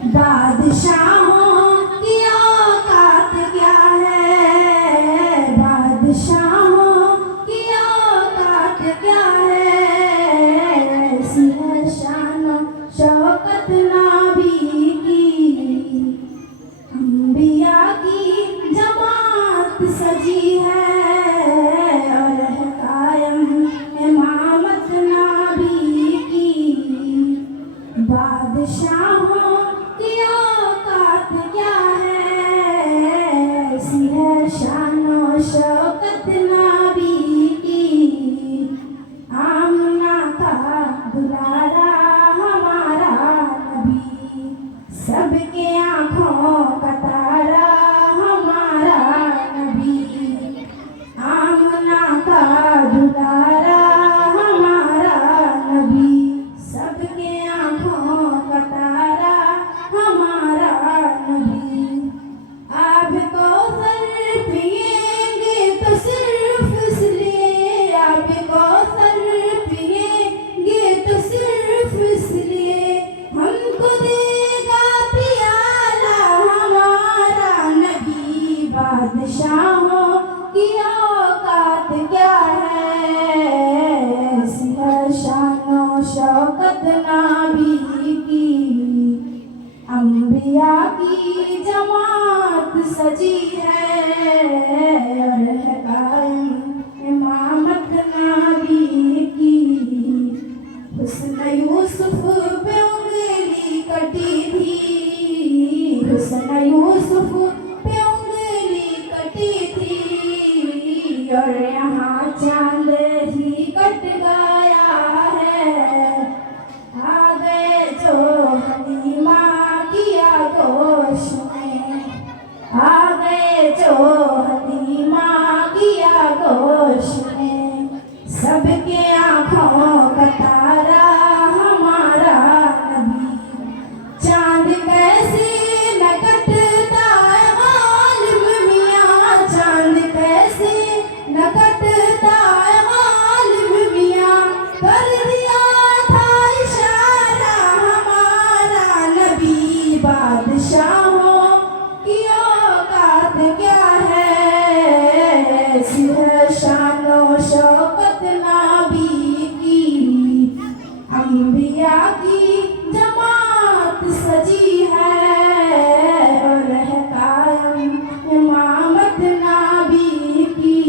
بادشاہوں کی اوقات کیا ہے، بادشاہوں کی اوقات کیا ہے، ایسی ہے شان و شوکت نبی کی، انبیاء کی جماعت سجی ہے اور ہے قائم امامت نبی کی، بادشاہوں کی اوقات کیا ہے، ایسی ہے شان و شوکت نبی کی، آمنہ کا دلارا ہمارا نبی، سب کے آنکھوں کا تارا ہمارا نبی، آمنہ کا دلارا ہمارا نبی، سب کے آنکھوں کا تارا ہمارا نبی، آب کوثر پئیں گے تو صرف اس لیے، آب کوثر پئیں گے تو صرف اس لیے، ہم کو دے گا پیالہ ہمارا نبی، بادشاہوں کی اوقات کیا ہے، ایسی ہے شان و شوکت نبی کی، انبیاء کی جماعت سجی ہے اور ہے قائم امامت نبی کی، حسن یوسف پہ انگلی کٹی تھی، حسن یوسف پہ انگلی کٹی تھی، اور یہاں چاند ہی کٹ گیا ہے، آ گئے جو حلیمہ کی آغوش میں، آ گئے جو حلیمہ کی آغوش میں، سب کے آنکھوں کا تارا ہمارا نبی، چاند کیسے نہ کٹتا ہے غالب میاں، چاند کیسے نہ کٹتا ہے غالب میاں، کر دیا تھا اشارہ ہمارا نبی، بادشاہوں کی اوقات کیا ہے، ایسی ہے شان و شوکت نبی کی، انبیاء کی جماعت سجی ہے اور ہے قائم امامت نبی کی،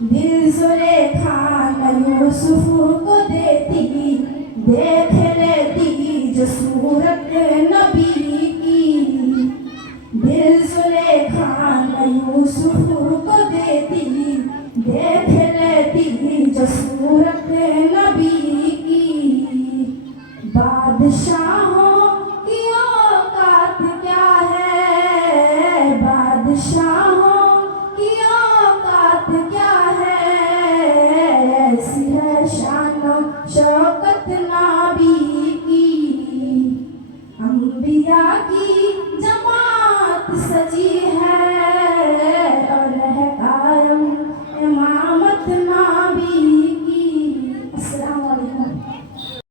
دل زلیخا نہ یوسف کو دیتی، دیکھ لیتی جو صورت نبی کی، دل زلیخا نہ یوسف کو دیتی، دیکھ لیتی جو صورت نبی کی، بادشاہوں کی اوقات کیا ہے، بادشاہوں کی اوقات کیا ہے، ایسی ہے شان و شوکت نبی کی، انبیاء کی جماعت سجی ہے